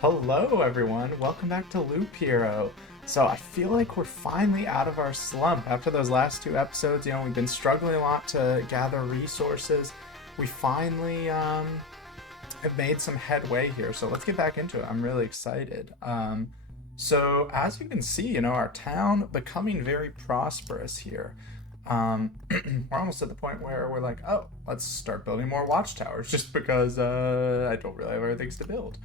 Hello everyone, welcome back to Loop Hero. So I feel like we're finally out of our slump after those last two episodes. We've been struggling a lot to gather resources. We finally have made some headway here, so let's get back into it. I'm really excited. So as you can see, our town becoming very prosperous here. We're almost at the point where we're like, oh, let's start building more watchtowers just because I don't really have other things to build.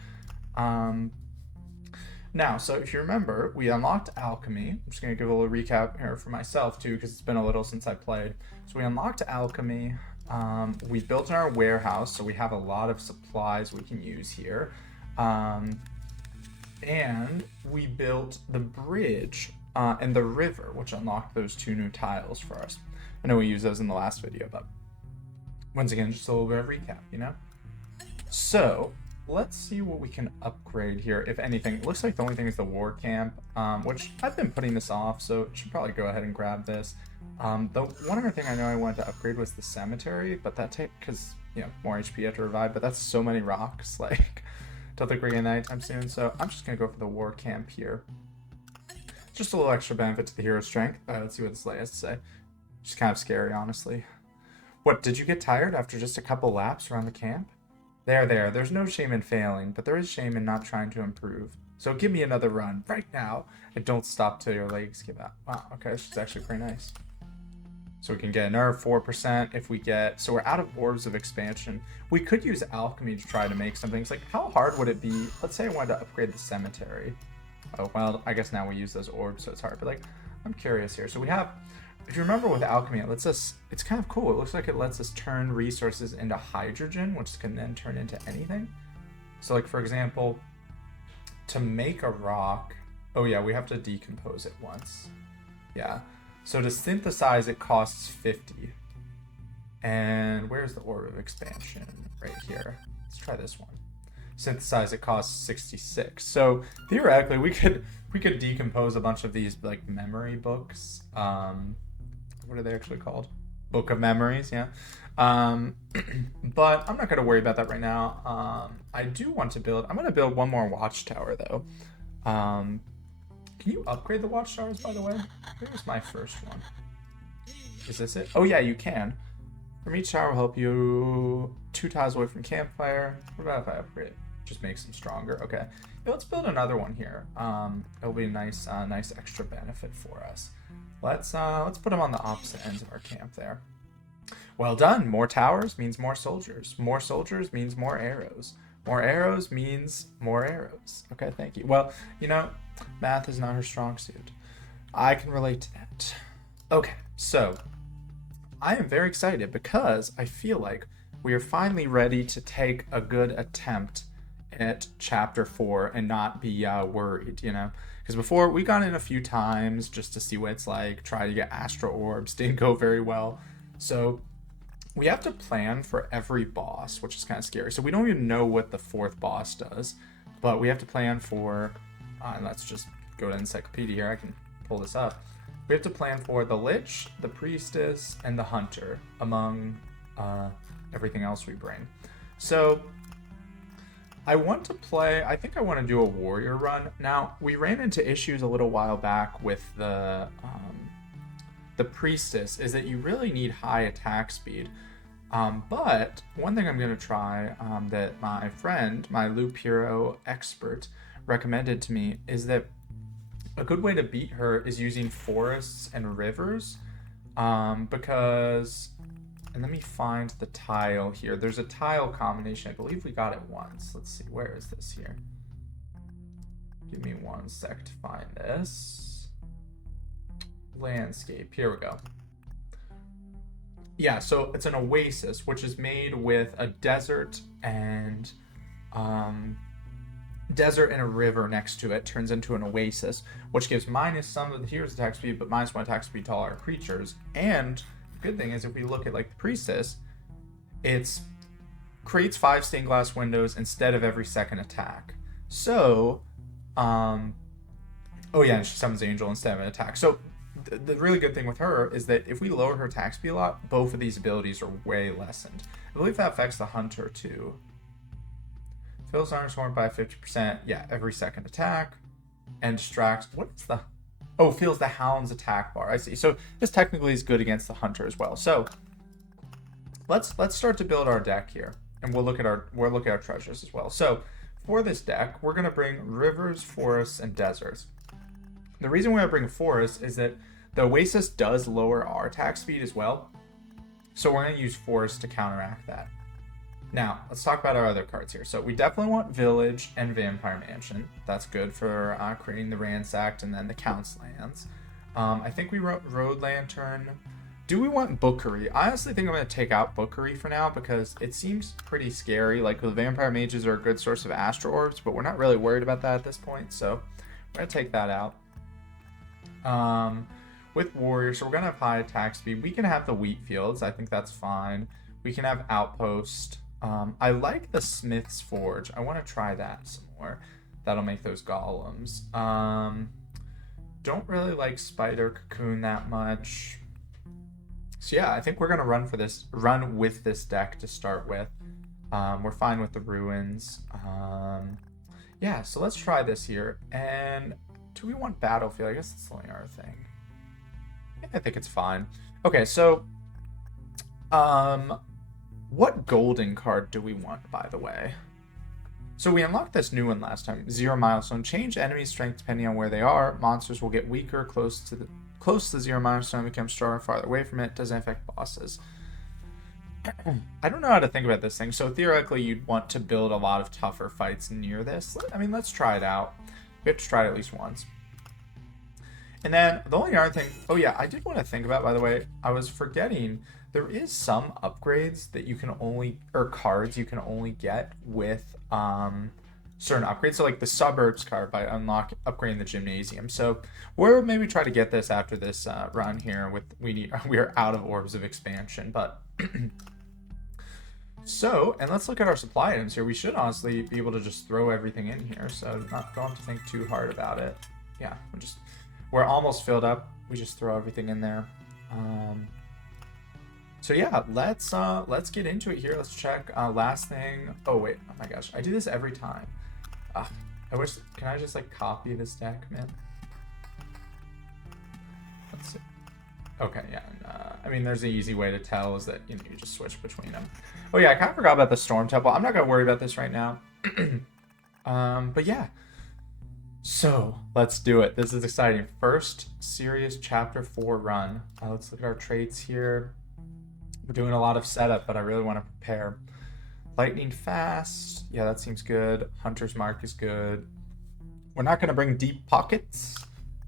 Now, so if you remember, we unlocked alchemy. I'm just going to give a little recap here for myself too, because it's been a little since I played. So we unlocked alchemy. We built our warehouse, so we have a lot of supplies we can use here. And we built the bridge and the river, which unlocked those two new tiles for us. I know we used those in the last video, but once again, just a little bit of recap, So let's see what we can upgrade here, if anything. It looks like the only thing is the war camp, which I've been putting this off, so should probably go ahead and grab this. The one other thing I know I wanted to upgrade was the cemetery, but that because more HP you have to revive, but that's so many rocks, like don't think we're getting that anytime soon, so I'm just gonna go for the war camp here. Just a little extra benefit to the hero strength. Let's see what this lady has to say. Just kind of scary, honestly. What, did you get tired after just a couple laps around the camp? There's no shame in failing, but there is shame in not trying to improve. So give me another run, right now, and don't stop till your legs give out. Wow, okay, this is actually pretty nice. So we can get another 4% if we get, so we're out of orbs of expansion. We could use alchemy to try to make something. It's like, how hard would it be? Let's say I wanted to upgrade the cemetery. Oh, well, I guess now we use those orbs, so it's hard, but like, I'm curious here. So we have, if you remember with alchemy, it lets us, it's kind of cool. It looks like it lets us turn resources into hydrogen, which can then turn into anything. So like, for example, to make a rock, oh yeah, we have to decompose it once. Yeah. So to synthesize it costs 50. And where's the order of expansion? Right here. Let's try this one. Synthesize it costs 66. So theoretically we could decompose a bunch of these like memory books. What are they actually called? Book of Memories, yeah. But I'm not going to worry about that right now. I do want to build, I'm going to build one more watchtower though. Can you upgrade the watchtowers, by the way? Here's my first one. Is this it? Oh yeah, you can. From each tower will help you 2 tiles away from campfire. What about if I upgrade it? Just makes them stronger. Okay. Yeah, let's build another one here. It'll be a nice extra benefit for us. Let's put them on the opposite ends of our camp there. Well done. More towers means more soldiers. More soldiers means more arrows. More arrows means more arrows. Okay, thank you. Well, math is not her strong suit. I can relate to that. Okay, so I am very excited because I feel like we are finally ready to take a good attempt at chapter 4 and not be worried, because before we got in a few times just to see what it's like, try to get astral orbs, didn't go very well. So we have to plan for every boss, which is kind of scary. So we don't even know what the 4th boss does, but we have to plan for, and let's just go to encyclopedia here, I can pull this up. We have to plan for the Lich, the Priestess, and the Hunter, among everything else we bring. So I want to play, I think I want to do a warrior run. Now, we ran into issues a little while back with the Priestess, is that you really need high attack speed. But one thing I'm going to try that my friend, my Loop Hero expert, recommended to me is that a good way to beat her is using forests and rivers, because, and let me find the tile here. There's a tile combination. I believe we got it once. Let's see, where is this here? Give me one sec to find this. Landscape, here we go. Yeah, so it's an oasis, which is made with a desert and a river next to it. Turns into an oasis, which gives minus some of the hero's attack speed, but minus 1 attack speed to all our creatures. And the good thing is, if we look at like the Priestess, it creates 5 stained glass windows instead of every second attack. So, oh yeah, and she summons Angel instead of an attack. So the really good thing with her is that if we lower her attack speed a lot, both of these abilities are way lessened. I believe that affects the Hunter too. If Fills armor swarm by 50%. Yeah, every second attack. And distracts. What is the... Oh, feels the Hound's attack bar. I see. So this technically is good against the Hunter as well. So let's start to build our deck here. And we'll look at our treasures as well. So for this deck, we're going to bring rivers, forests, and deserts. The reason we're going to bring forests is that the Oasis does lower our attack speed as well. So we're going to use forests to counteract that. Now, let's talk about our other cards here. So we definitely want Village and Vampire Mansion. That's good for creating the Ransacked and then the Count's lands. I think we wrote Road Lantern. Do we want Bookery? I honestly think I'm going to take out Bookery for now because it seems pretty scary. Like, the Vampire Mages are a good source of Astral Orbs, but we're not really worried about that at this point. So we're going to take that out. With Warriors, so we're going to have high attack speed. We can have the Wheat Fields. I think that's fine. We can have Outpost. I like the Smith's Forge. I want to try that some more. That'll make those golems. Don't really like Spider Cocoon that much. So yeah, I think we're gonna run with this deck to start with. We're fine with the ruins. Yeah, so let's try this here. And do we want Battlefield? I guess that's the only other thing. I think it's fine. Okay, so what golden card do we want, by the way? So we unlocked this new one last time. 0 milestone. Change enemy strength depending on where they are. Monsters will get weaker close to the 0 milestone, become stronger farther away from it. Doesn't affect bosses. I don't know how to think about this thing. So theoretically, you'd want to build a lot of tougher fights near this. I mean, let's try it out. We have to try it at least once. And then the only other thing, oh yeah, I did want to think about, by the way, I was forgetting, there is some upgrades that you can only, or cards you can only get with certain upgrades. So like the Suburbs card by upgrading the Gymnasium. So we'll maybe try to get this after this run here. We are out of Orbs of Expansion, but so, and let's look at our supply items here. We should honestly be able to just throw everything in here, so don't have to think too hard about it. Yeah, we're almost filled up. We just throw everything in there. So yeah, let's get into it here. Let's check last thing. Oh wait, oh my gosh, I do this every time. I wish, can I just like copy this deck, man? Let's see. Okay, yeah, and, I mean, there's an easy way to tell is that, you know, you just switch between them. Oh yeah, I kind of forgot about the Storm Temple. I'm not gonna worry about this right now. But yeah. So let's do it. This is exciting. First serious chapter 4 run. Let's look at our traits here. We're doing a lot of setup, but I really want to prepare. Lightning fast. Yeah, that seems good. Hunter's Mark is good. We're not going to bring Deep Pockets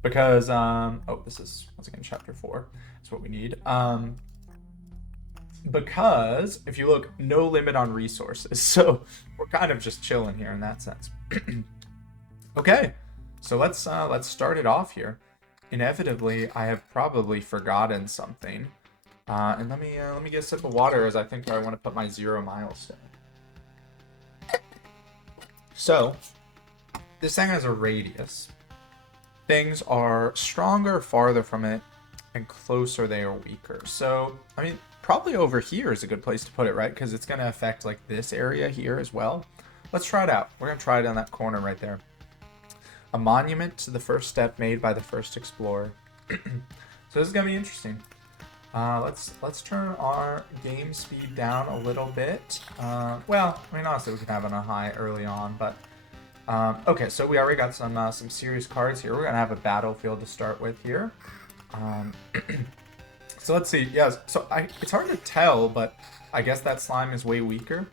because, oh, this is, once again, chapter 4. That's what we need. Because, if you look, no limit on resources. So we're kind of just chilling here in that sense. Okay, so let's start it off here. Inevitably, I have probably forgotten something. And let me get a sip of water as I think where I want to put my 0 milestone. So, this thing has a radius. Things are stronger farther from it, and closer they are weaker. So, I mean, probably over here is a good place to put it, right? Because it's going to affect like this area here as well. Let's try it out. We're going to try it on that corner right there. A monument to the first step made by the first explorer. So this is going to be interesting. Let's turn our game speed down a little bit. Well, I mean, honestly, we can have it on a high early on, but okay. So we already got some serious cards here. We're gonna have a battlefield to start with here. So let's see. Yes. So it's hard to tell, but I guess that slime is way weaker.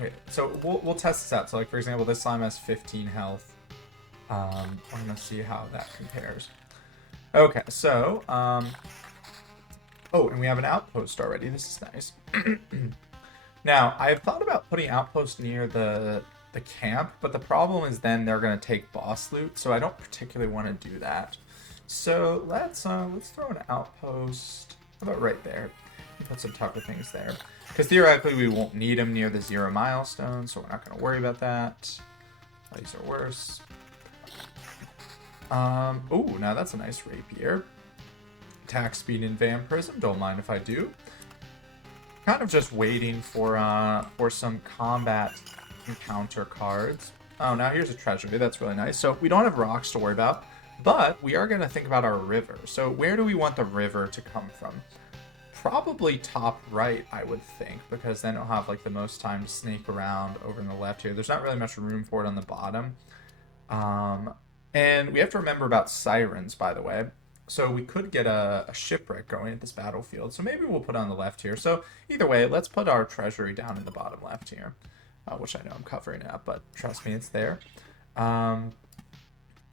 Wait. So we'll test this out. So like for example, this slime has 15 health. We're gonna see how that compares. Okay, so, oh, and we have an outpost already. This is nice. Now, I have thought about putting outposts near the camp, but the problem is then they're going to take boss loot, so I don't particularly want to do that. So let's throw an outpost, how about right there? Put some tougher things there. Because theoretically, we won't need them near the 0 milestone, so we're not going to worry about that. These are worse. Oh, now that's a nice rapier. Attack speed and vampirism, don't mind if I do. kind of just waiting for some combat encounter cards. Oh, now here's a treasury. That's really nice. So we don't have rocks to worry about, but we are going to think about our river. So where do we want the river to come from? Probably top right, I would think, because then it'll have like the most time to snake around over in the left here. There's not really much room for it on the bottom. And we have to remember about sirens, by the way. So we could get a shipwreck going at this battlefield. So maybe we'll put it on the left here. So either way, let's put our treasury down in the bottom left here. Which I know I'm covering it up, but trust me, it's there. And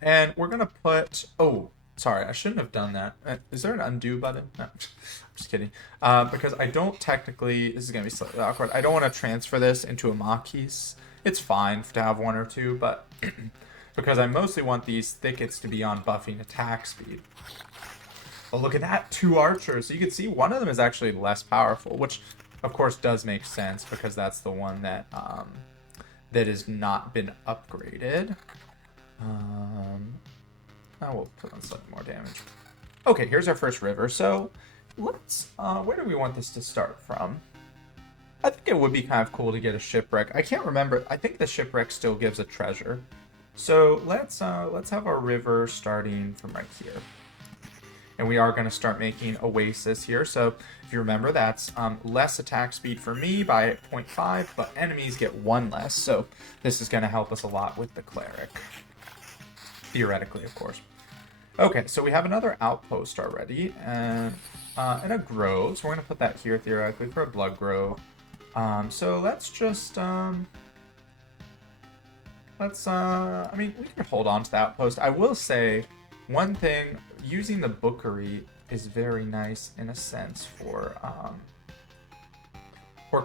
we're going to put... Oh, sorry, I shouldn't have done that. Is there an undo button? No, I'm just kidding. Because I don't technically... This is going to be slightly awkward. I don't want to transfer this into a Maquis. It's fine to have one or two, but... because I mostly want these thickets to be on buffing attack speed. Oh, look at that, 2 archers. So you can see one of them is actually less powerful, which of course does make sense because that's the one that that has not been upgraded. I will put on slightly more damage. Okay, here's our first river. So let's, where do we want this to start from? I think it would be kind of cool to get a shipwreck. I can't remember. I think the shipwreck still gives a treasure. So let's have our river starting from right here. And we are going to start making Oasis here. So if you remember, that's less attack speed for me by 0.5, but enemies get 1 less. So this is going to help us a lot with the cleric. Theoretically, of course. Okay, so we have another outpost already. And a grove. So we're going to put that here theoretically for a blood grove. So let's just... I mean, we can hold on to the outpost. I will say one thing, using the bookery is very nice in a sense for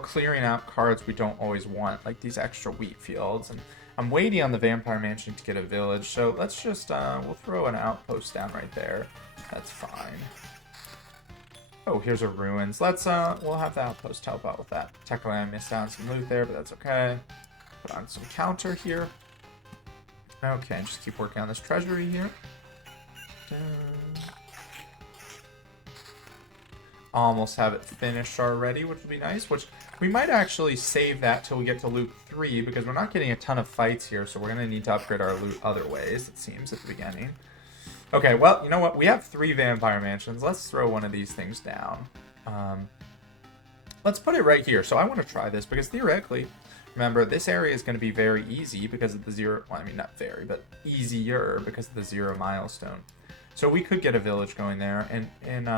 clearing out cards we don't always want, like these extra wheat fields. And I'm waiting on the Vampire Mansion to get a village, so let's just, we'll throw an outpost down right there. That's fine. Oh, here's a ruins. Let's, we'll have the outpost help out with that. Technically I missed out on some loot there, but that's okay. Put on some counter here. Okay, just keep working on this treasury here. Almost have it finished already, which would be nice. Which we might actually save that till we get to loot 3, because we're not getting a ton of fights here, so we're going to need to upgrade our loot other ways, it seems, at the beginning. Okay, well, you know what? We have 3 Vampire Mansions. Let's throw one of these things down. Let's put it right here. So I want to try this, because theoretically... Remember, this area is going to be very easy because of the 0... Well, I mean, not very, but easier because of the 0 milestone. So we could get a village going there, and in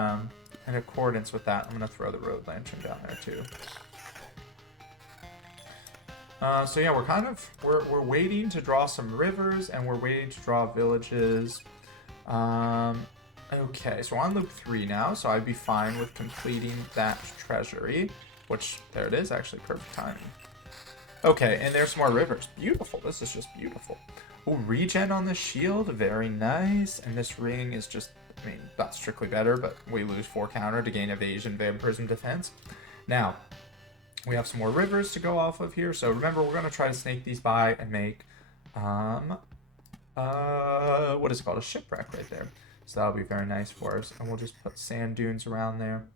accordance with that, I'm going to throw the road lantern down there too. So yeah, we're kind of... We're waiting to draw some rivers, and we're waiting to draw villages. Okay, so we're on loop 3 now, so I'd be fine with completing that treasury. Which, there it is, actually, perfect timing. Okay, and there's some more rivers. Beautiful. This is just beautiful. Oh, regen on the shield. Very nice. And this ring is just, I mean, not strictly better, but we lose 4 counter to gain evasion, vampirism, defense. Now, we have some more rivers to go off of here. So remember, we're going to try to snake these by and make, what is it called? A shipwreck right there. So that'll be very nice for us. And we'll just put sand dunes around there.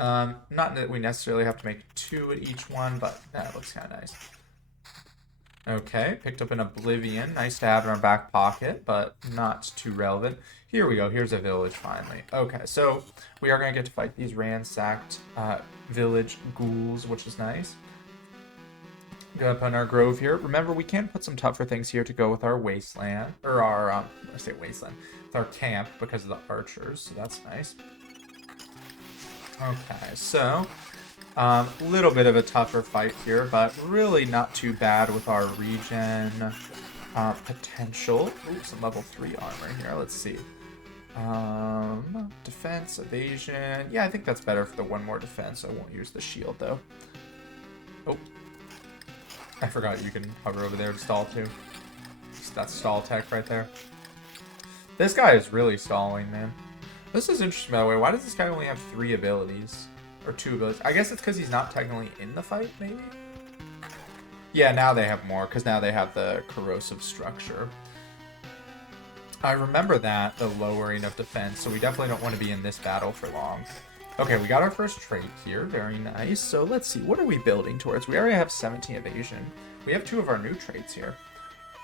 Not that we necessarily have to make 2 at each one, but that looks kind of nice. Okay, picked up an Oblivion. Nice to have in our back pocket, but not too relevant. Here we go. Here's a village, finally. Okay, so we are going to get to fight these ransacked village ghouls, which is nice. Go up on our grove here. Remember, we can put some tougher things here to go with our wasteland, or our, I say wasteland, with our camp because of the archers, so that's nice. Okay, so a little bit of a tougher fight here, but really not too bad with our regen potential. Ooh, some level 3 armor here. Let's see. Defense, evasion. Yeah, I think that's better for the 1 more defense. I won't use the shield, though. Oh. I forgot you can hover over there to stall, too. That's stall tech right there. This guy is really stalling, man. This is interesting, by the way. Why does this guy only have 3 abilities? Or 2 abilities? I guess it's because he's not technically in the fight, maybe? Yeah, now they have more, because now they have the corrosive structure. I remember that, the lowering of defense, so we definitely don't want to be in this battle for long. Okay, we got our first trait here. Very nice. So let's see. What are we building towards? We already have 17 evasion. We have 2 of our new traits here.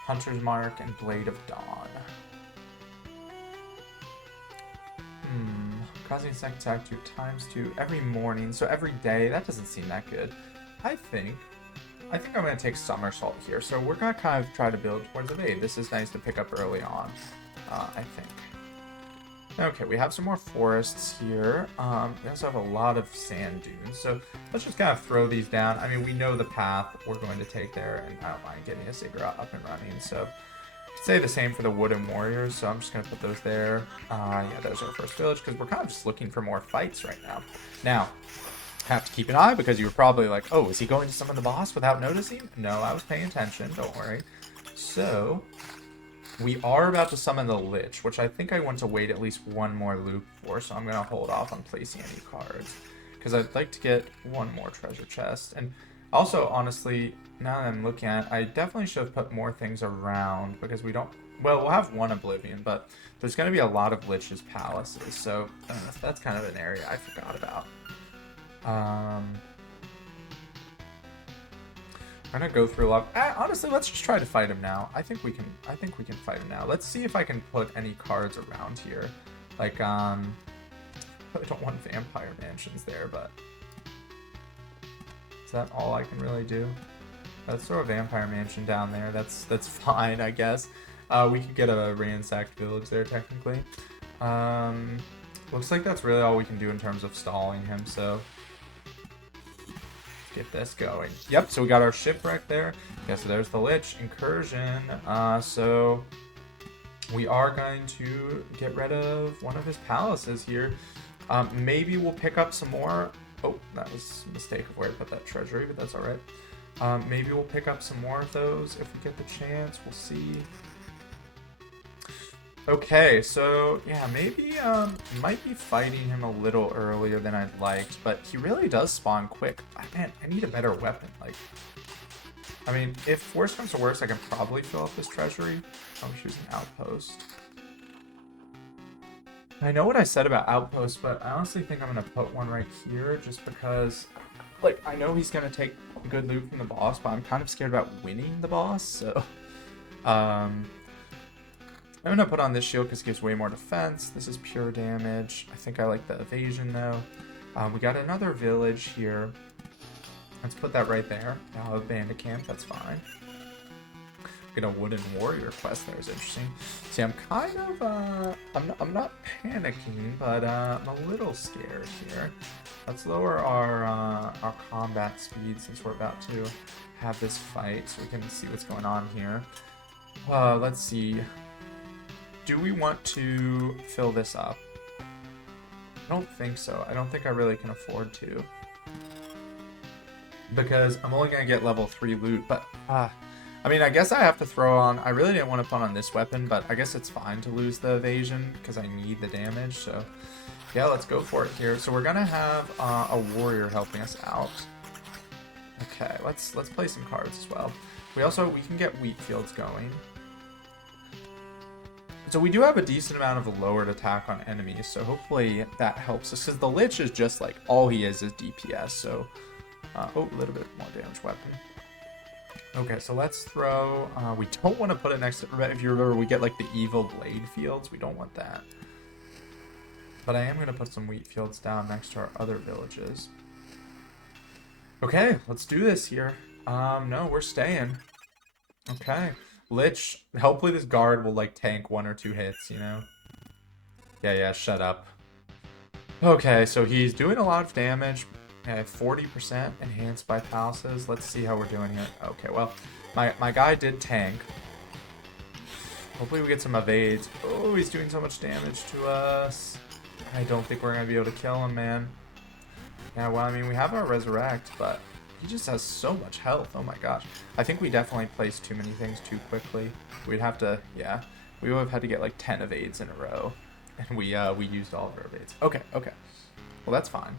Hunter's Mark and Blade of Dawn. Causing a second attack 2 times 2 every morning. So every day. That doesn't seem that good. I think I'm going to take Somersault here. So we're going to kind of try to build towards evade. This is nice to pick up early on, I think. Okay, we have some more forests here. We also have a lot of sand dunes. So let's just kind of throw these down. I mean, we know the path we're going to take there, and I don't mind getting a ziggurat up and running. So I could say the same for the wooden warriors. So I'm just going to put those there. Yeah, there's our first village because we're kind of just looking for more fights right now. Now, have to keep an eye because you were probably like, oh, is he going to summon the boss without noticing? No, I was paying attention. Don't worry. So we are about to summon the Lich, which I think I want to wait at least one more loop for, so I'm going to hold off on placing any cards. Because I'd like to get one more treasure chest. And also, honestly, now that I'm looking at it, I definitely should have put more things around, because we don't... Well, we'll have one Oblivion, but there's going to be a lot of Lich's palaces, so that's kind of an area I forgot about. I'm gonna go through a lot. Honestly, let's just try to fight him now. I think we can fight him now. Let's see if I can put any cards around here. Like, I don't want vampire mansions there, but is that all I can really do? Let's throw a vampire mansion down there. That's fine, I guess. We could get a ransacked village there, technically. Looks like that's really all we can do in terms of stalling him, so get this going. Yep, so we got our shipwreck there. Okay, so there's the Lich incursion. So we are going to get rid of one of his palaces here. Maybe we'll pick up some more. Oh, that was a mistake of where to put that treasury, but that's all right. Maybe we'll pick up some more of those if we get the chance. We'll see. Okay, so yeah, maybe might be fighting him a little earlier than I'd liked, but he really does spawn quick. Man, I need a better weapon. Like, I mean, if worse comes to worse, I can probably fill up this treasury. Oh, she's an outpost. I know what I said about outposts, but I honestly think I'm gonna put one right here just because, like, I know he's gonna take good loot from the boss, but I'm kind of scared about winning the boss, so I'm going to put on this shield because it gives way more defense. This is pure damage. I think I like the evasion, though. We got another village here. Let's put that right there. Now a bandit camp, that's fine. Get a wooden warrior quest there is interesting. See, I'm kind of, I'm not panicking, but I'm a little scared here. Let's lower our combat speed since we're about to have this fight so we can see what's going on here. Let's see. Do we want to fill this up? I don't think so. I don't think I really can afford to. Because I'm only going to get level 3 loot, but I mean, I guess I have to throw on... I really didn't want to put on this weapon, but I guess it's fine to lose the evasion because I need the damage, so yeah, let's go for it here. So we're going to have a warrior helping us out. Okay, let's play some cards as well. We can get wheat fields going. So we do have a decent amount of lowered attack on enemies, so hopefully that helps us, because the Lich is just like, all he is DPS, so... oh, a little bit more damage weapon. Okay, so let's throw... we don't want to put it next to... If you remember, we get like the evil blade fields. We don't want that. But I am going to put some wheat fields down next to our other villages. Okay, let's do this here. No, we're staying. Okay. Lich, hopefully this guard will like tank 1 or 2 hits, you know? Yeah, shut up. Okay, so he's doing a lot of damage. 40% enhanced by palaces. Let's see how we're doing here. Okay, well, my guy did tank. Hopefully we get some evades. Oh, he's doing so much damage to us. I don't think we're going to be able to kill him, man. Yeah, well, I mean, we have our resurrect, but he just has so much health. Oh my gosh. I think we definitely placed too many things too quickly. We'd have to, yeah. We would have had to get like 10 evades in a row. And we used all of our evades. Okay. Well, that's fine.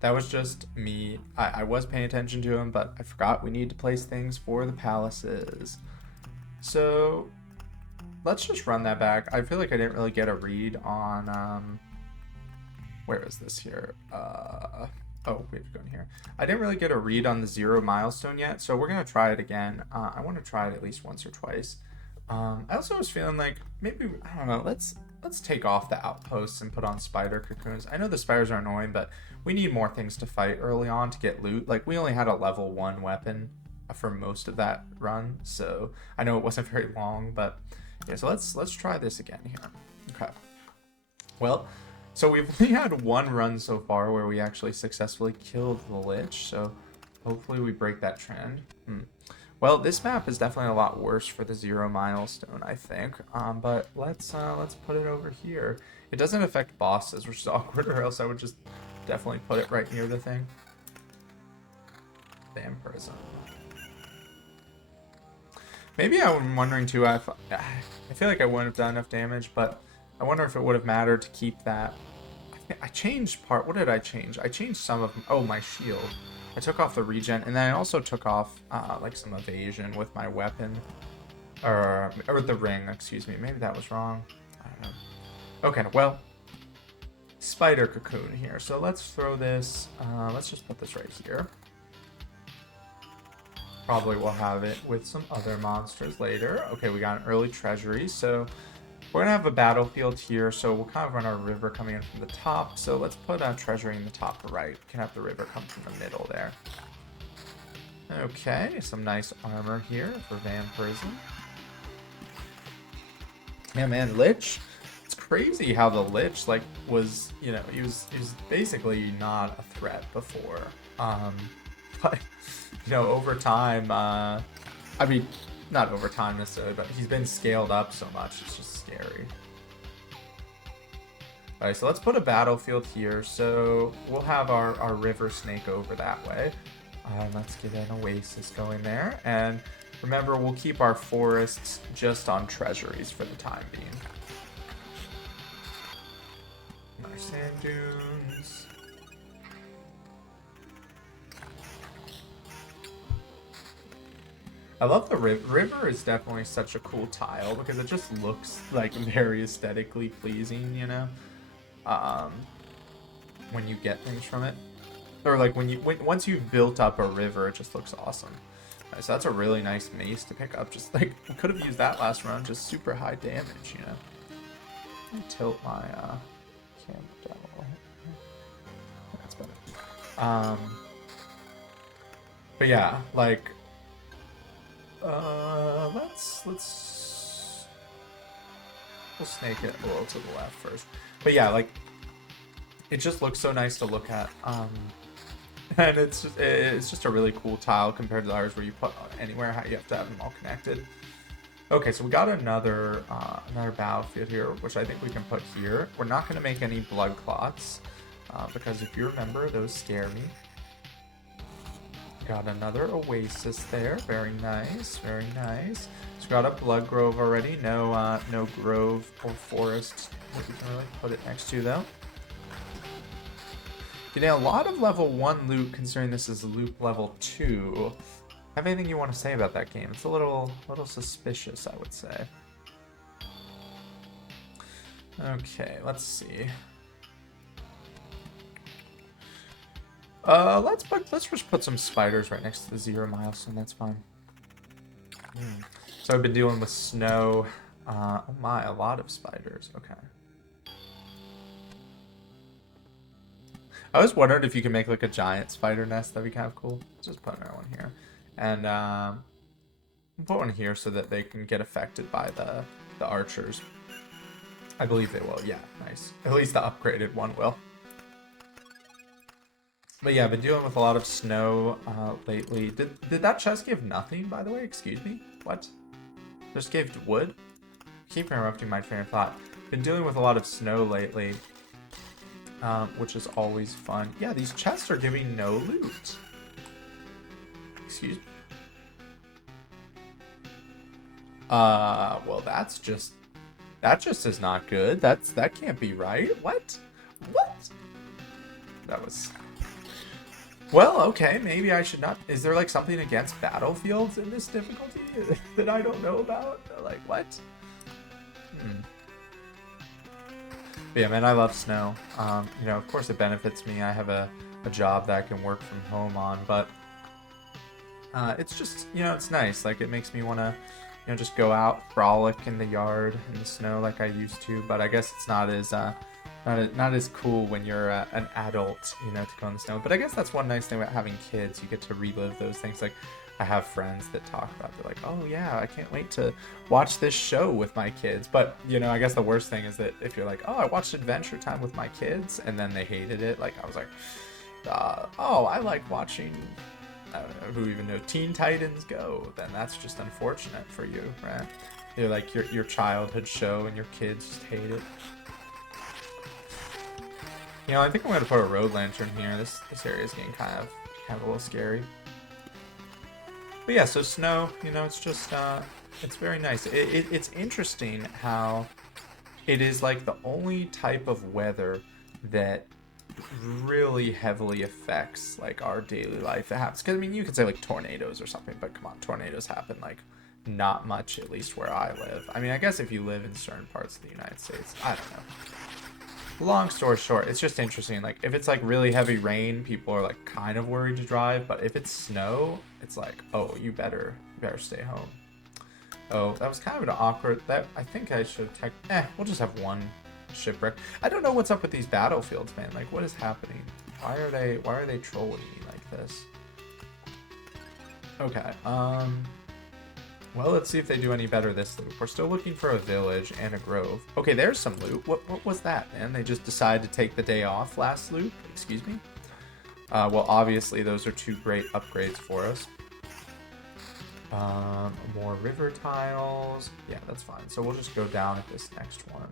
That was just me. I was paying attention to him, but I forgot we need to place things for the palaces. So let's just run that back. I feel like I didn't really get a read on where is this here? Oh, we have to go in here. I didn't really get a read on the 0 milestone yet, so we're gonna try it again. I want to try it at least once or twice. I also was feeling like maybe, I don't know, let's take off the outposts and put on spider cocoons. I know the spiders are annoying, but we need more things to fight early on to get loot. Like, we only had a level 1 weapon for most of that run, so I know it wasn't very long, but yeah, so let's try this again here. Okay. Well, so we've only had one run so far where we actually successfully killed the Lich, so hopefully we break that trend. Well, this map is definitely a lot worse for the 0 milestone, I think. But let's put it over here. It doesn't affect bosses, which is awkward, or else I would just definitely put it right near the thing. Vampirism. Maybe I'm wondering too. I feel like I wouldn't have done enough damage, but I wonder if it would have mattered to keep that. I changed part. What did I change? I changed some of. Oh, my shield. I took off the regen, and then I also took off like some evasion with my weapon, or the ring. Excuse me. Maybe that was wrong. I don't know. Okay. Well, spider cocoon here. So let's throw this. Let's just put this right here. Probably we'll have it with some other monsters later. Okay, we got an early treasury, so we're gonna have a battlefield here, so we'll kind of run our river coming in from the top. So let's put a treasury in the top right. We can have the river come from the middle there. Okay, some nice armor here for vampirism. Yeah, man, Lich. It's crazy how the Lich was, you know, he was basically not a threat before. But you know, over time, I mean, not over time necessarily, but he's been scaled up so much, it's just scary. Alright, so let's put a battlefield here. So we'll have our river snake over that way. Let's get an oasis going there. And remember, we'll keep our forests just on treasuries for the time being. Our sand dunes. I love the river is definitely such a cool tile because it just looks like very aesthetically pleasing, you know, when you get things from it, or like once you've built up a river, it just looks awesome. Right, so that's a really nice mace to pick up. Just like we could have used that last round, just super high damage, you know. Let me tilt my camera down a little. That's better. But yeah, like. We'll snake it a little to the left first. But yeah, like, it just looks so nice to look at. And it's just a really cool tile compared to ours where you put anywhere, how you have to have them all connected. Okay, so we got another battlefield here, which I think we can put here. We're not going to make any blood clots, because if you remember, those scare me. Got another oasis there. Very nice, very nice. So got a blood grove already. No grove or forest that we can really put it next to though. Getting a lot of level 1 loot considering this is loot level 2. Have anything you want to say about that game? It's a little suspicious, I would say. Okay, let's see. Let's just put some spiders right next to the 0 milestone. That's fine. So I've been dealing with snow. Oh my, a lot of spiders. Okay. I always wondered if you could make like a giant spider nest. That'd be kind of cool. Let's just put another one here, and put one here so that they can get affected by the archers. I believe they will. Yeah, nice. At least the upgraded one will. But yeah, I've been dealing with a lot of snow lately. Did that chest give nothing, by the way? Excuse me? What? Just gave wood? Keep interrupting my train of thought. Been dealing with a lot of snow lately, which is always fun. Yeah, these chests are giving no loot. Excuse me? Well, that just is not good. That can't be right. What? That was... Well, okay, maybe I should not... Is there, like, something against battlefields in this difficulty that I don't know about? Like, what? But yeah, man, I love snow. You know, of course it benefits me. I have a job that I can work from home on, but it's just, you know, it's nice. Like, it makes me want to, you know, just go out, frolic in the yard in the snow like I used to. But I guess it's not as not as cool when you're an adult, you know, to go in the snow. But I guess that's one nice thing about having kids. You get to relive those things. Like, I have friends that talk about, they're like, oh yeah, I can't wait to watch this show with my kids. But, you know, I guess the worst thing is that if you're like, oh, I watched Adventure Time with my kids, and then they hated it. Like, I was like, oh, I like watching, I don't know, who even know, Teen Titans Go. Then that's just unfortunate for you, right? You're like your childhood show and your kids just hate it. You know, I think I'm gonna put a road lantern here. This area is getting kind of a little scary. But yeah, so snow, you know, it's just, it's very nice. It's interesting how it is like the only type of weather that really heavily affects like our daily life that happens. Because I mean, you could say like tornadoes or something, but come on, tornadoes happen like not much, at least where I live. I mean, I guess if you live in certain parts of the United States, I don't know. Long story short, it's just interesting. Like, if it's like really heavy rain, people are like kind of worried to drive, but if it's snow, it's like, oh, you better stay home. Oh, that was kind of an awkward, that I think I should we'll just have one shipwreck. I don't know what's up with these battlefields, man. Like, what is happening? Why are they trolling me like this? Okay, well, let's see if they do any better this loop. We're still looking for a village and a grove. Okay, there's some loot. What was that, man? They just decided to take the day off last loop? Excuse me? Well, obviously, those are two great upgrades for us. More river tiles. Yeah, that's fine. So we'll just go down at this next one.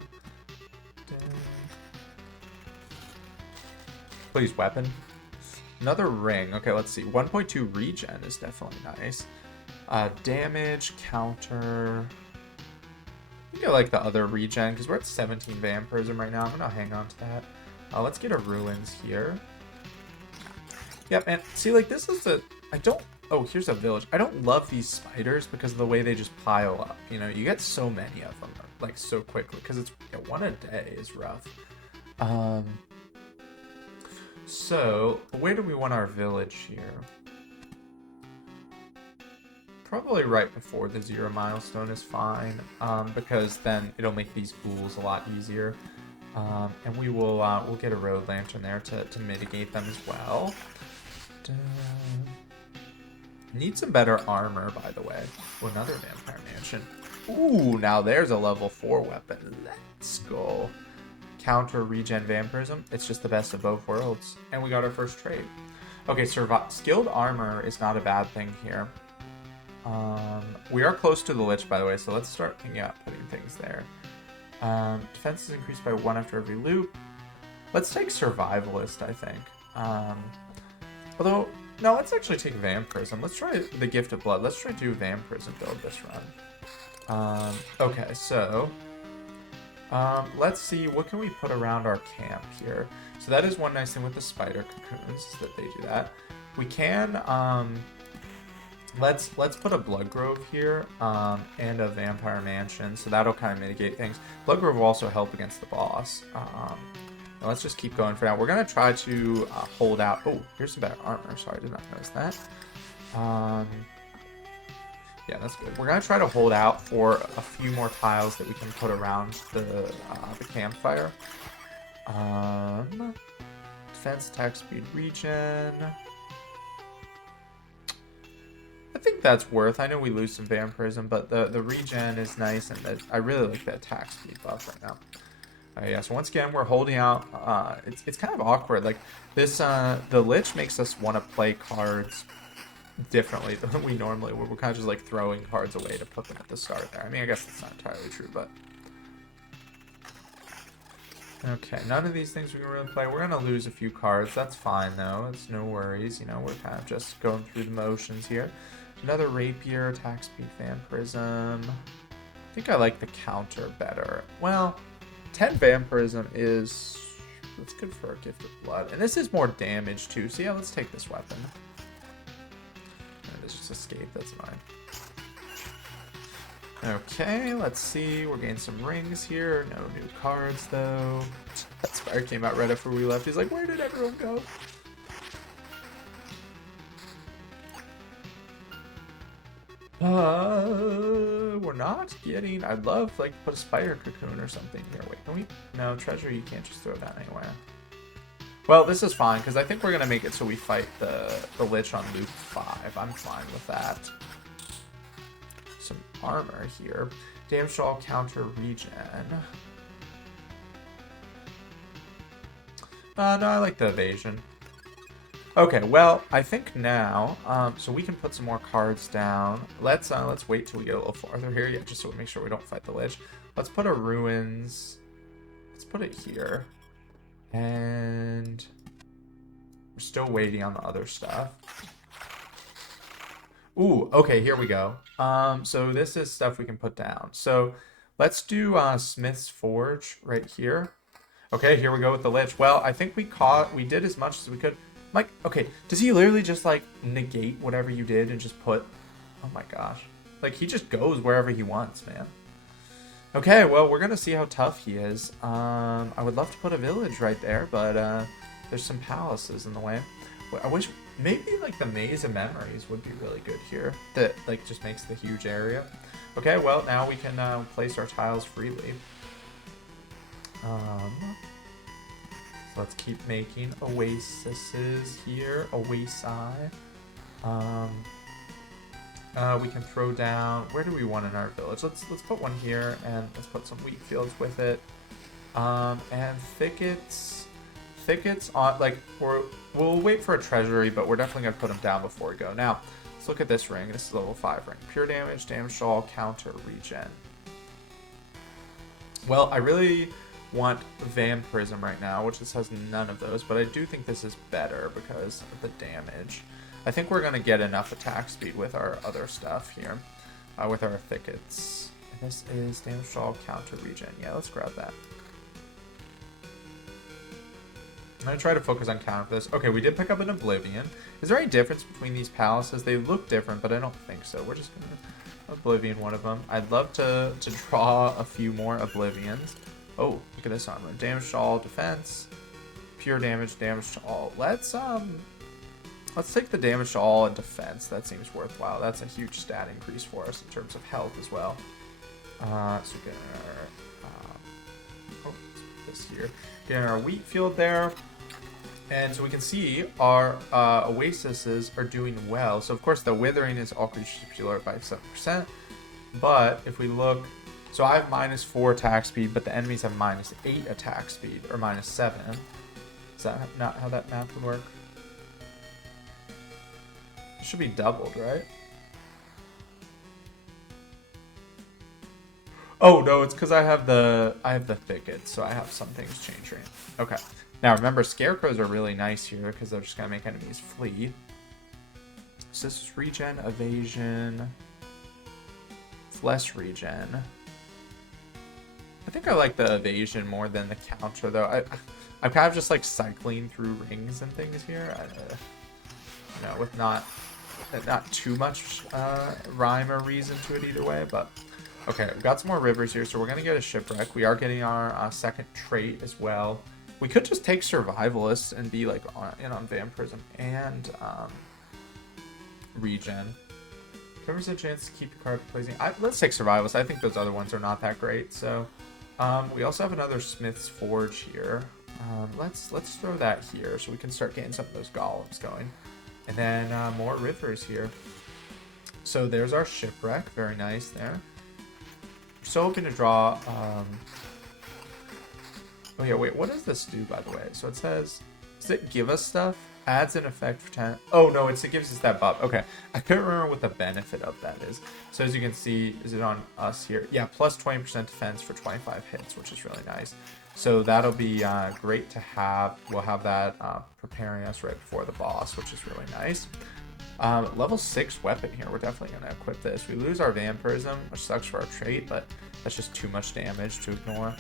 Please, weapon. Another ring. Okay, let's see. 1.2 regen is definitely nice. Damage, counter. I think I like the other regen because we're at 17 vampirism right now. I'm gonna hang on to that. Let's get a ruins here. Yep, and see, like, this is oh, here's a village. I don't love these spiders because of the way they just pile up. You know, you get so many of them, like, so quickly because it's, you know, one a day is rough. So where do we want our village here? Probably right before the 0 milestone is fine, because then it'll make these ghouls a lot easier. And we will we'll get a road lantern there to mitigate them as well. Need some better armor, by the way. Oh, another vampire mansion. Ooh, now there's a level 4 weapon. Let's go. Counter regen vampirism. It's just the best of both worlds. And we got our first trade. Okay, skilled armor is not a bad thing here. We are close to the Lich, by the way, so let's start putting things there. Defense is increased by 1 after every loop. Let's take Survivalist, I think. Although, no, let's actually take Vampirism. Let's try the Gift of Blood. Let's try to do Vampirism build this run. Okay, so let's see, what can we put around our camp here? So that is one nice thing with the spider cocoons, is that they do that. We can, let's put a Blood Grove here, and a Vampire Mansion, so that'll kind of mitigate things. Blood Grove will also help against the boss. Let's just keep going for now. We're going to try to hold out. Oh, here's some better armor. Sorry, I did not notice that. Yeah, that's good. We're going to try to hold out for a few more tiles that we can put around the campfire. Defense, attack speed, regen. I think that's worth. I know we lose some vampirism, but the regen is nice, and I really like the attack speed buff right now. Yeah, so once again, we're holding out. It's kind of awkward. Like, this, the Lich makes us want to play cards differently than we normally would. We're kind of just, like, throwing cards away to put them at the start there. I mean, I guess that's not entirely true, but... Okay, none of these things we can really play. We're going to lose a few cards. That's fine, though. It's no worries. You know, we're kind of just going through the motions here. Another Rapier, attack speed, vampirism. I think I like the counter better. Well... 10 vampirism is... That's good for a Gift of Blood. And this is more damage, too. So yeah, let's take this weapon. And let's just escape. That's fine. Okay, let's see. We're getting some rings here. No new cards, though. That Spire came out right after we left. He's like, where did everyone go? We're not getting... I'd love, like, to put a Spider Cocoon or something here. Wait, can we... No, Treasure, you can't just throw that anywhere. Well, this is fine, because I think we're going to make it so we fight the Lich on Loop 5. I'm fine with that. Some armor here. Damage to all counter regen. No, I like the evasion. Okay, well, I think now, so we can put some more cards down. Let's wait till we get a little farther here, yeah, just so we make sure we don't fight the Lich. Let's put a Ruins. Let's put it here. And we're still waiting on the other stuff. Ooh, okay, here we go. So this is stuff we can put down. So let's do Smith's Forge right here. Okay, here we go with the Lich. Well, I think we did as much as we could. Mike, okay, does he literally just like negate whatever you did and just put, oh my gosh. Like he just goes wherever he wants, man. Okay, well, we're gonna see how tough he is. I would love to put a village right there, but there's some palaces in the way. I wish maybe like the Maze of Memories would be really good here. That like just makes the huge area. Okay, well now we can place our tiles freely. So let's keep making oases here. Oasi. We can throw down. Where do we want in our village? Let's put one here, and let's put some wheat fields with it. And thickets on like we'll wait for a treasury, but we're definitely gonna put them down before we go. Now let's look at this ring. This is level 5 ring. Pure damage, damage to all, counter, regen. Well, I really want Vampirism right now, which this has none of those, but I do think this is better because of the damage. I think we're gonna get enough attack speed with our other stuff here, with our thickets. And this is damage to all, counter, regen. Yeah, let's grab that. I'm gonna try to focus on counter for this. Okay, we did pick up an Oblivion. Is there any difference between these palaces? They look different, but I don't think so. We're just gonna Oblivion one of them. I'd love to draw a few more Oblivions. Oh, look at this armor. Damage to all, defense, pure damage, damage to all. Let's take the damage to all and defense. That seems worthwhile. That's a huge stat increase for us in terms of health as well. So get our this here. Get our wheat field there. And so we can see our oases are doing well. So of course the withering is all creatures alert by 7%. But if we look, so I have -4 attack speed, but the enemies have -8 attack speed, or -7. Is that not how that math would work? It should be doubled, right? Oh no, it's because I have the thicket, so I have some things changing. Okay. Now remember, scarecrows are really nice here because they're just gonna make enemies flee. So this is regen, evasion, less regen. I think I like the evasion more than the counter though. I'm kind of just like cycling through rings and things here. You know, with not too much rhyme or reason to it either way, but okay, we've got some more rivers here, so we're gonna get a shipwreck. We are getting our second trait as well. We could just take survivalist and be like on vampirism and regen. 10% chance to keep your card placing. Let's take survivalist. I think those other ones are not that great. So we also have another Smith's Forge here. Let's throw that here so we can start getting some of those golems going. And then more rivers here. So there's our shipwreck. Very nice there. So hoping to draw. Oh yeah, wait. What does this do, by the way? So it says, does it give us stuff? Adds an effect for 10. Oh no, it gives us that buff. Okay, I couldn't remember what the benefit of that is. So as you can see, is it on us here? Yeah, plus 20% defense for 25 hits, which is really nice. So that'll be great to have. We'll have that preparing us right before the boss, which is really nice. Level 6 weapon here. We're definitely going to equip this. We lose our vampirism, which sucks for our trait, but that's just too much damage to ignore.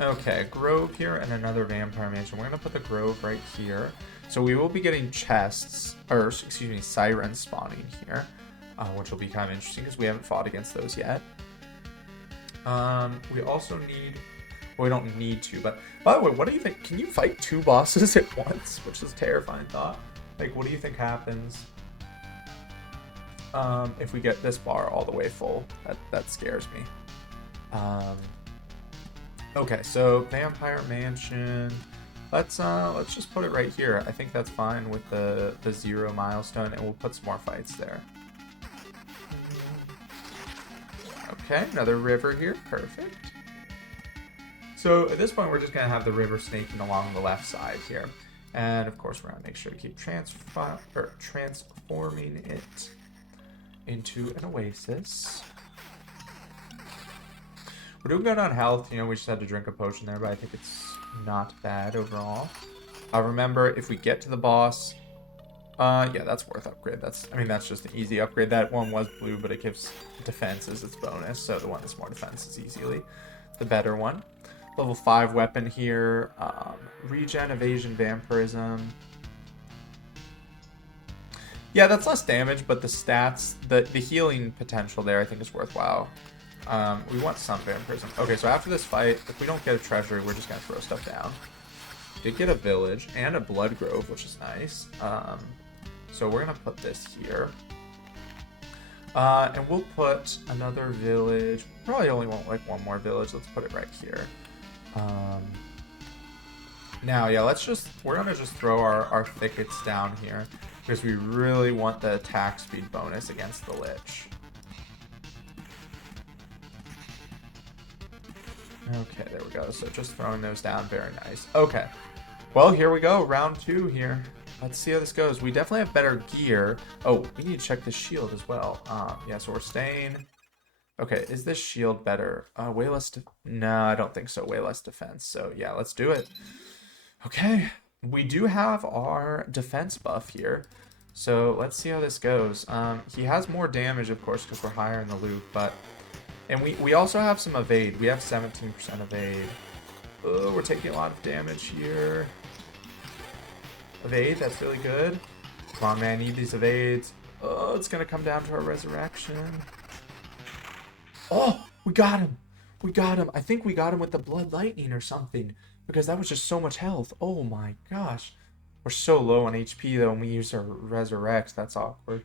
Okay, Grove here and another Vampire Mansion. We're going to put the Grove right here. So we will be getting chests, or excuse me, Sirens spawning here. which will be kind of interesting because we haven't fought against those yet. We also need... Well, we don't need to, but... By the way, what do you think? Can you fight 2 bosses at once? Which is a terrifying thought. Like, what do you think happens if we get this bar all the way full? That scares me. Okay, so Vampire Mansion. Let's just put it right here. I think that's fine with the 0 milestone, and we'll put some more fights there. Okay, another river here. Perfect. So at this point, we're just going to have the river snaking along the left side here. And of course, we're going to make sure to keep transforming it into an oasis. We're doing good on health. You know, we just had to drink a potion there, but I think it's not bad overall. Remember, if we get to the boss... yeah, that's worth upgrade. I mean, that's just an easy upgrade. That one was blue, but it gives defense as its bonus. So the one that's more defense is easily the better one. Level 5 weapon here. Regen, evasion, vampirism. Yeah, that's less damage, but the stats, the healing potential there, I think is worthwhile. We want some vampirism. Okay, so after this fight, if we don't get a treasury, we're just going to throw stuff down. Did get a village and a blood grove, which is nice. So we're going to put this here. And we'll put another village. Probably only want like one more village. Let's put it right here. Now, yeah, we're going to just throw our thickets down here because we really want the attack speed bonus against the Lich. Okay, there we go. So just throwing those down. Very nice. Okay. Well, here we go. Round 2 here. Let's see how this goes. We definitely have better gear. Oh, we need to check the shield as well. Yeah, so we're staying. Okay, is this shield better? Way less... No, I don't think so. Way less defense. So, yeah, let's do it. Okay. We do have our defense buff here. So, let's see how this goes. He has more damage, of course, because we're higher in the loop, but... And we also have some evade. We have 17% evade. Oh, we're taking a lot of damage here. Evade, that's really good. Come on, man, I need these evades. Oh, it's going to come down to our resurrection. Oh, we got him. We got him. I think we got him with the blood lightning or something. Because that was just so much health. Oh my gosh. We're so low on HP, though, when we use our resurrect. That's awkward.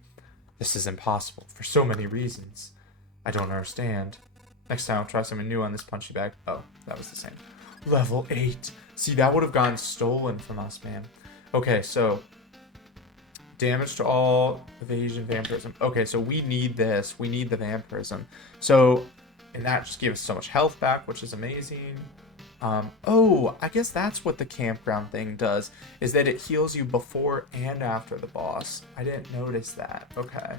This is impossible for so many reasons. I don't understand. Next time I'll try something new on this punchy bag. Oh, that was the same. Level 8. See, that would have gotten stolen from us, man. Okay, so damage to all, evasion, vampirism. Okay, so we need this. We need the vampirism. So, and that just gives us so much health back, which is amazing. Oh, I guess that's what the campground thing does, is that it heals you before and after the boss. I didn't notice that. Okay.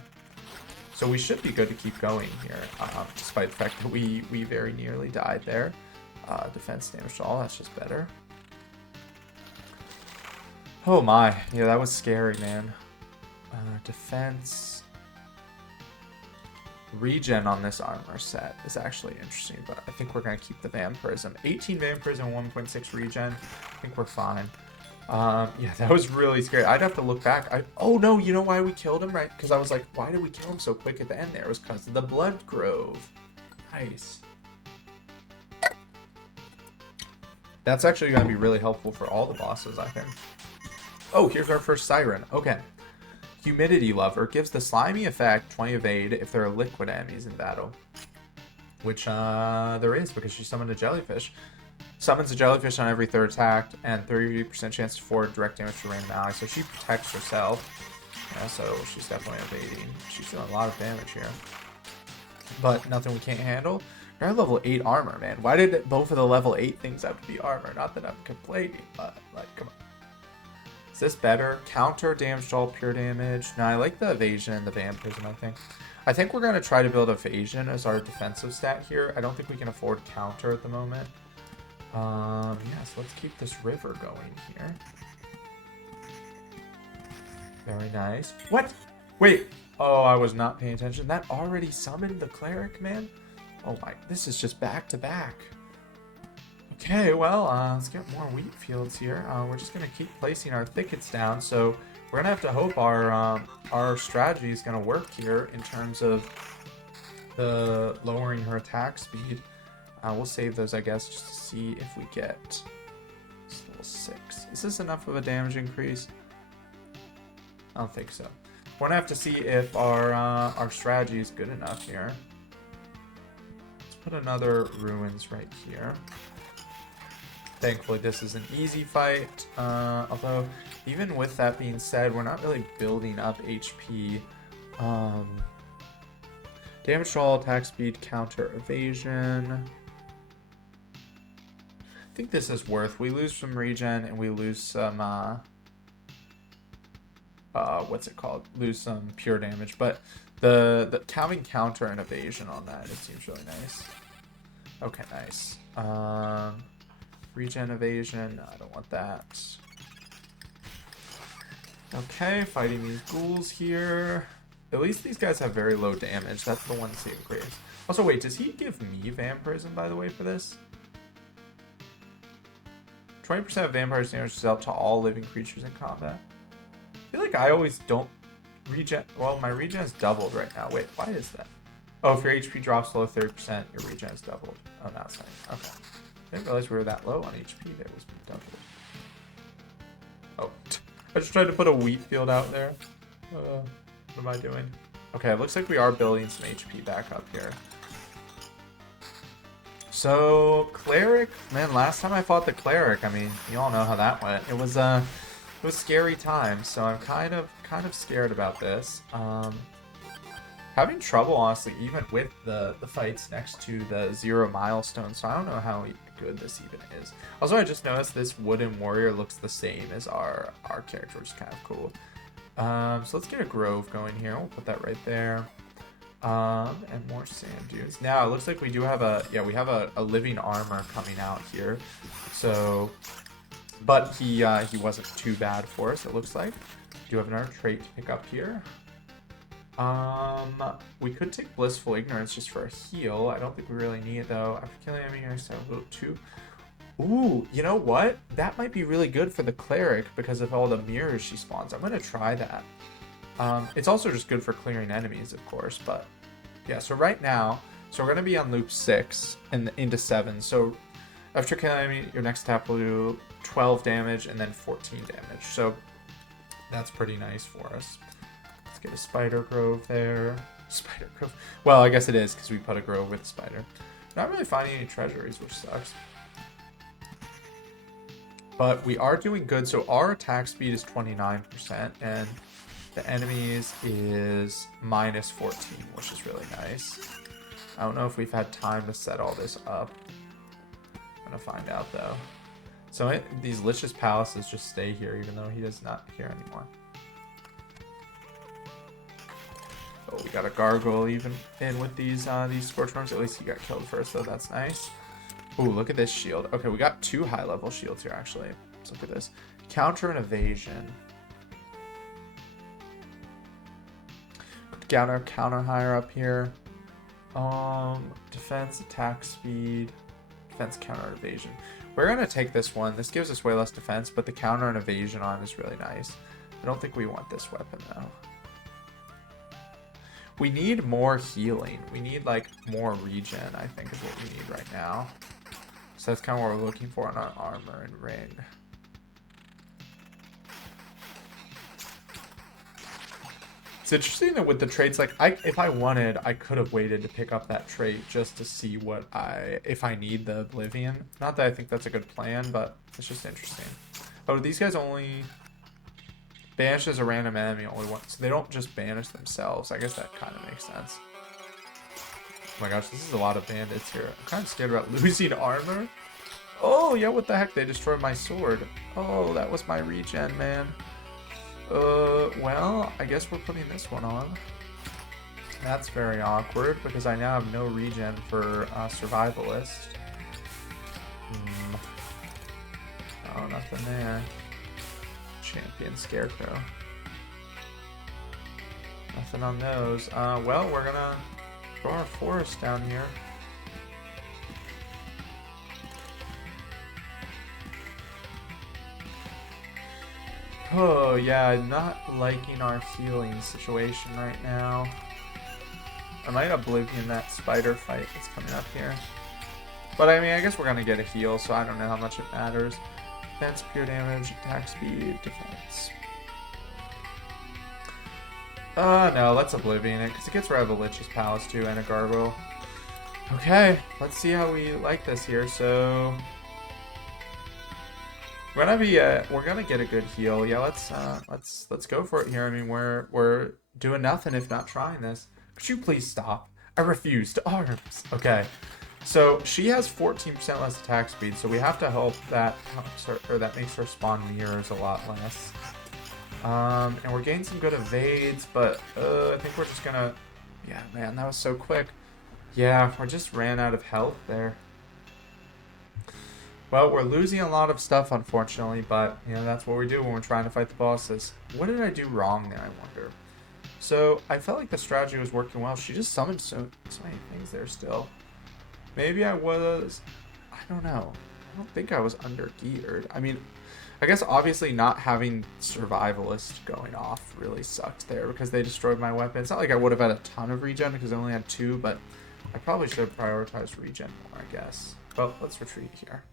So we should be good to keep going here, despite the fact that we very nearly died there. Defense damage to all, that's just better. Oh my, yeah, that was scary, man. Defense. Regen on this armor set is actually interesting, but I think we're going to keep the vampirism. 18 vampirism, 1.6 regen. I think we're fine. Yeah, that was really scary. I'd have to look back. Oh no, you know why we killed him, right? Because I was like, why did we kill him so quick at the end there? It was because of the blood grove. Nice. That's actually going to be really helpful for all the bosses, I think. Oh, here's our first siren. Okay. Humidity Lover gives the slimy effect 20 evade if there are liquid enemies in battle. Which there is, because she summoned a jellyfish. Summons a jellyfish on every third attack, and 30% chance to forward direct damage to random ally. So she protects herself. Yeah, so she's definitely evading. She's doing a lot of damage here. But nothing we can't handle. They're level 8 armor, man. Why did both of the level 8 things have to be armor? Not that I'm complaining, but, like, come on. Is this better? Counter damage to all pure damage. No, I like the evasion and the vampirism, I think. I think we're going to try to build evasion as our defensive stat here. I don't think we can afford counter at the moment. Yes, let's keep this river going here. Very nice. What? Wait. Oh, I was not paying attention. That already summoned the cleric, man? Oh my, this is just back to back. Okay, well, let's get more wheat fields here. We're just going to keep placing our thickets down. So we're gonna have to hope our strategy is gonna work here in terms of the lowering her attack speed. We'll save those, I guess, just to see if we get level 6. Is this enough of a damage increase? I don't think so. We're gonna have to see if our strategy is good enough here. Let's put another ruins right here. Thankfully, this is an easy fight. Although, even with that being said, we're not really building up HP. Damage to all, attack speed, counter evasion. I think this is worth. We lose some regen and we lose some what's it called? Lose some pure damage, but the having counter and evasion on that, it seems really nice. Okay, nice. Regen evasion, I don't want that. Okay, fighting these ghouls here. At least these guys have very low damage. That's the one saving grace. Also, wait, does he give me vampirism, by the way, for this? 20% of vampires damage is dealt to all living creatures in combat. I feel like I always don't regen. Well, my regen is doubled right now. Wait, why is that? Oh, if your HP drops below 30%, your regen is doubled. Oh, that's nice. Okay. I didn't realize we were that low on HP. That was doubled. Oh, I just tried to put a wheat field out there. What am I doing? Okay, it looks like we are building some HP back up here. So, Cleric, man, last time I fought the Cleric, I mean, you all know how that went. It was scary times, so I'm kind of scared about this. Having trouble, honestly, even with the fights next to the 0 milestone, so I don't know how good this even is. Also, I just noticed this wooden warrior looks the same as our character, which is kind of cool. So let's get a grove going here. We'll put that right there. And more sand dunes. Now, it looks like we do have a living armor coming out here. So, but he wasn't too bad for us, it looks like. We do have another trait to pick up here. We could take Blissful Ignorance just for a heal. I don't think we really need it, though. After killing enemy, I start a little too. Ooh, you know what? That might be really good for the Cleric because of all the mirrors she spawns. I'm going to try that. It's also just good for clearing enemies, of course, but yeah, so right now, so we're going to be on loop 6 and into 7. So after killing an enemy, your next tap will do 12 damage and then 14 damage. So that's pretty nice for us. Let's get a Spider Grove there. Spider Grove. Well, I guess it is because we put a grove with spider. Not really finding any treasuries, which sucks. But we are doing good. So our attack speed is 29% and the enemies is minus 14, which is really nice. I don't know if we've had time to set all this up. I'm gonna find out though. So these Lich's palaces just stay here even though he is not here anymore. Oh, we got a gargoyle even in with these scorch worms. At least he got killed first though, that's nice. Ooh, look at this shield. Okay, we got 2 high level shields here actually. Let's look at this. Counter and evasion. Counter higher up here. Defense, attack speed, defense, counter, evasion. We're gonna take this one. This gives us way less defense, but the counter and evasion on is really nice. I don't think we want this weapon though. We need more healing. We need like more regen, I think is what we need right now. So that's kind of what we're looking for on our armor and ring. It's interesting that with the traits, like if I wanted, I could have waited to pick up that trait just to see what if I need the Oblivion. Not that I think that's a good plan, but it's just interesting. Oh, these guys only banishes a random enemy only once. So they don't just banish themselves. I guess that kind of makes sense. Oh my gosh, this is a lot of bandits here. I'm kind of scared about losing armor. Oh, yeah, what the heck? They destroyed my sword. Oh, that was my regen, man. Well, I guess we're putting this one on. That's very awkward because I now have no regen for Survivalist. Oh, nothing there. Champion Scarecrow. Nothing on those. Well, we're gonna throw our forest down here. Oh, yeah, I'm not liking our healing situation right now. I might Oblivion that spider fight that's coming up here. But I mean, I guess we're going to get a heal, so I don't know how much it matters. Defense, pure damage, attack speed, defense. No, let's Oblivion it, because it gets rid of a Lich's Palace too, and a Gargoyle. Okay, let's see how we like this here. So we're gonna get a good heal. Yeah, let's go for it here. I mean, we're doing nothing if not trying this. Could you please stop? I refuse to arms. Okay. So she has 14% less attack speed, so we have to hope that helps her, or that makes her spawn mirrors a lot less. And we're getting some good evades, but I think we're just gonna... Yeah, man, that was so quick. Yeah, we just ran out of health there. Well, we're losing a lot of stuff, unfortunately, but, you know, that's what we do when we're trying to fight the bosses. What did I do wrong there, I wonder? So, I felt like the strategy was working well. She just summoned so many things there still. Maybe I was... I don't know. I don't think I was under-geared. I mean, I guess obviously not having Survivalist going off really sucked there because they destroyed my weapon. It's not like I would have had a ton of regen because I only had 2, but I probably should have prioritized regen more, I guess. Well, let's retreat here.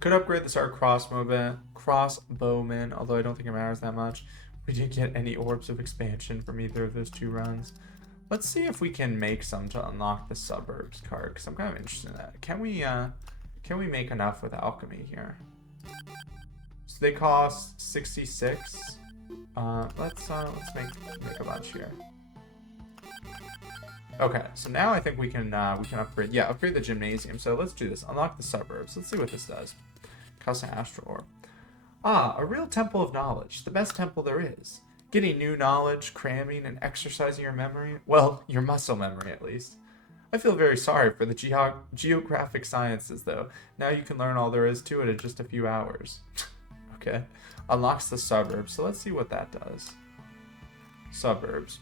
Could upgrade the Sword Crossbowman, although I don't think it matters that much. We didn't get any orbs of expansion from either of those 2 runs. Let's see if we can make some to unlock the Suburbs card, because I'm kind of interested in that. Can we make enough with alchemy here? So they cost 66. Let's make a bunch here. Okay, so now I think we can upgrade. Yeah, upgrade the gymnasium. So let's do this. Unlock the suburbs. Let's see what this does. Cost an astral orb. Ah, a real temple of knowledge. The best temple there is. Getting new knowledge, cramming, and exercising your memory. Well, your muscle memory at least. I feel very sorry for the geographic sciences, though. Now you can learn all there is to it in just a few hours. Okay. Unlocks the suburbs. So let's see what that does. Suburbs.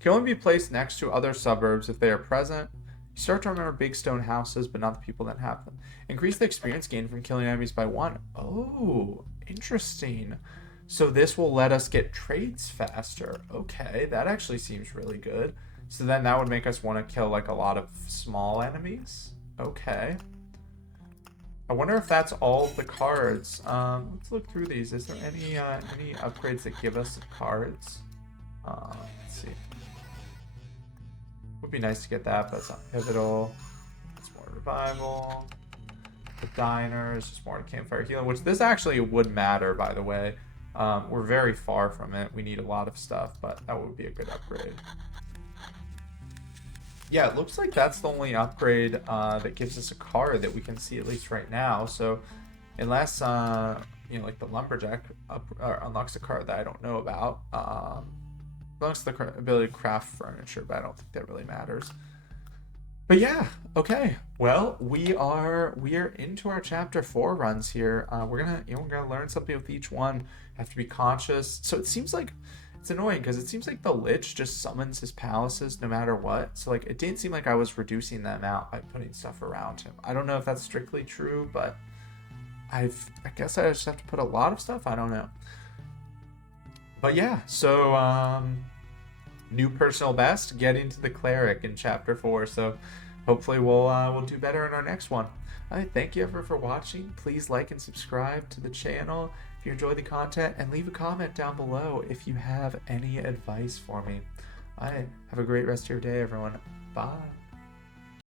Can only be placed next to other suburbs if they are present. You start to remember big stone houses, but not the people that have them. Increase the experience gain from killing enemies by 1. Oh, interesting. So this will let us get trades faster. Okay, that actually seems really good. So then that would make us want to kill like a lot of small enemies. Okay. I wonder if that's all of the cards. Let's look through these. Is there any upgrades that give us cards? Let's see. Would be nice to get that, but it's not pivotal. It's more revival. The diner is just more campfire healing, which this actually would matter, by the way. We're very far from it. We need a lot of stuff, but that would be a good upgrade. Yeah, it looks like that's the only upgrade that gives us a card that we can see at least right now. So unless, you know, like the lumberjack unlocks a card that I don't know about, unlocks the ability to craft furniture, but I don't think that really matters. But yeah, okay. Well, we are into our chapter 4 runs here. We're gonna learn something with each one. Have to be conscious. So it seems like it's annoying because it seems like the Lich just summons his palaces no matter what. So like it didn't seem like I was reducing them out by putting stuff around him. I don't know if that's strictly true, but I guess I just have to put a lot of stuff. I don't know. But yeah, so new personal best, getting to the cleric in chapter 4. So hopefully we'll do better in our next one. All right, thank you everyone for watching. Please like and subscribe to the channel if you enjoy the content, and leave a comment down below if you have any advice for me. All right, have a great rest of your day, everyone. Bye.